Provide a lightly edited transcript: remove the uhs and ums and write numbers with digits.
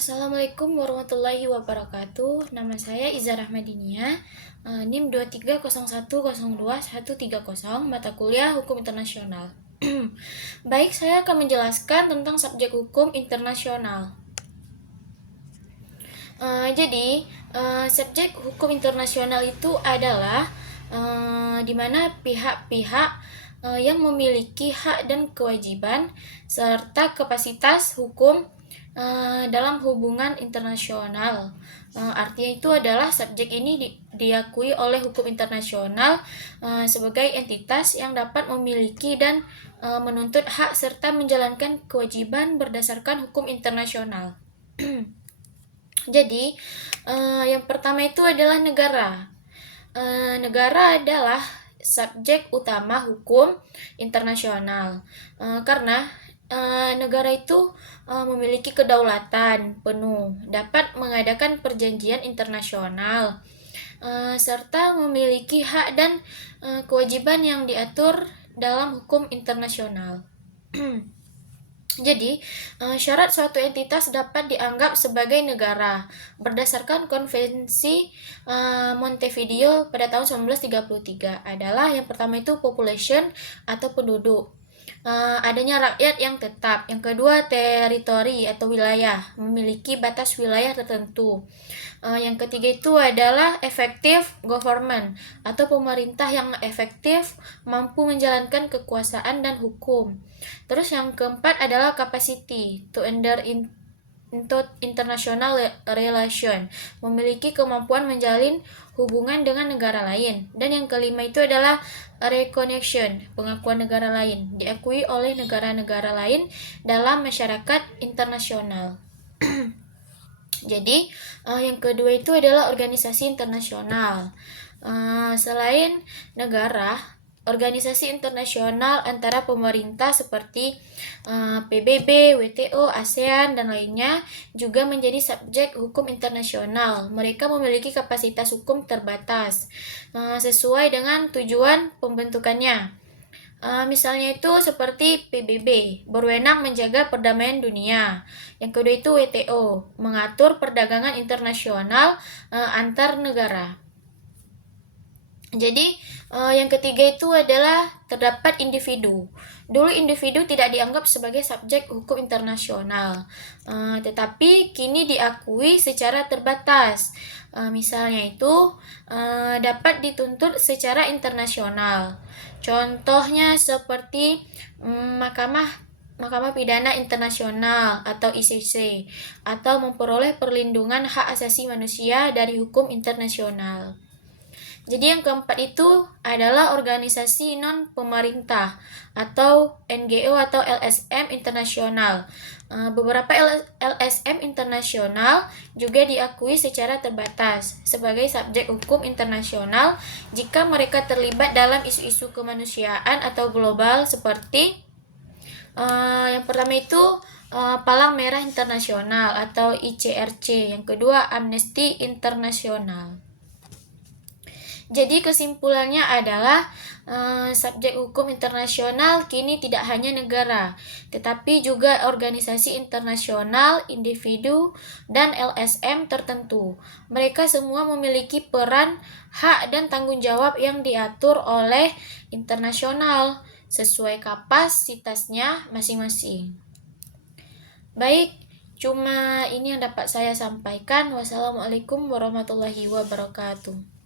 Assalamualaikum warahmatullahi wabarakatuh. Nama saya Iza Rahmadinia, NIM 2301021130, mata kuliah Hukum Internasional. Baik, saya akan menjelaskan tentang subjek hukum internasional. Subjek hukum internasional itu adalah di mana pihak-pihak yang memiliki hak dan kewajiban serta kapasitas hukum dalam hubungan internasional. Artinya itu adalah subjek ini diakui oleh hukum internasional sebagai entitas yang dapat memiliki dan menuntut hak serta menjalankan kewajiban berdasarkan hukum internasional. Jadi, yang pertama itu adalah negara. Negara adalah subjek utama hukum internasional karena negara itu memiliki kedaulatan penuh, dapat mengadakan perjanjian internasional, serta memiliki hak dan kewajiban yang diatur dalam hukum internasional. Jadi, syarat suatu entitas dapat dianggap sebagai negara berdasarkan Konvensi Montevideo pada tahun 1933 adalah yang pertama itu population atau penduduk. Adanya rakyat yang tetap. Yang kedua, teritori atau wilayah, memiliki batas wilayah tertentu. Yang ketiga itu adalah effective government atau pemerintah yang efektif mampu menjalankan kekuasaan dan hukum. Terus yang keempat adalah capacity to enter into international relation, memiliki kemampuan menjalin hubungan dengan negara lain. Dan yang kelima itu adalah recognition, pengakuan negara lain, diakui oleh negara-negara lain dalam masyarakat internasional. Jadi, yang kedua itu adalah organisasi internasional. Selain negara, organisasi internasional antara pemerintah seperti PBB, WTO, ASEAN, dan lainnya juga menjadi subjek hukum internasional. Mereka memiliki kapasitas hukum terbatas sesuai dengan tujuan pembentukannya. Misalnya itu seperti PBB, berwenang menjaga perdamaian dunia. Yang kedua itu WTO, mengatur perdagangan internasional antar negara. Jadi, yang ketiga itu adalah terdapat individu. Dulu individu tidak dianggap sebagai subjek hukum internasional, tetapi kini diakui secara terbatas. Misalnya itu dapat dituntut secara internasional. Contohnya seperti Mahkamah Pidana Internasional atau ICC, atau memperoleh perlindungan hak asasi manusia dari hukum internasional. Jadi yang keempat itu adalah organisasi non-pemerintah atau NGO atau LSM internasional. Beberapa LSM internasional juga diakui secara terbatas sebagai subjek hukum internasional jika mereka terlibat dalam isu-isu kemanusiaan atau global seperti yang pertama itu Palang Merah Internasional atau ICRC, yang kedua Amnesty Internasional. Jadi kesimpulannya adalah subjek hukum internasional kini tidak hanya negara, tetapi juga organisasi internasional, individu, dan LSM tertentu. Mereka semua memiliki peran, hak, dan tanggung jawab yang diatur oleh internasional sesuai kapasitasnya masing-masing. Baik, cuma ini yang dapat saya sampaikan. Wassalamualaikum warahmatullahi wabarakatuh.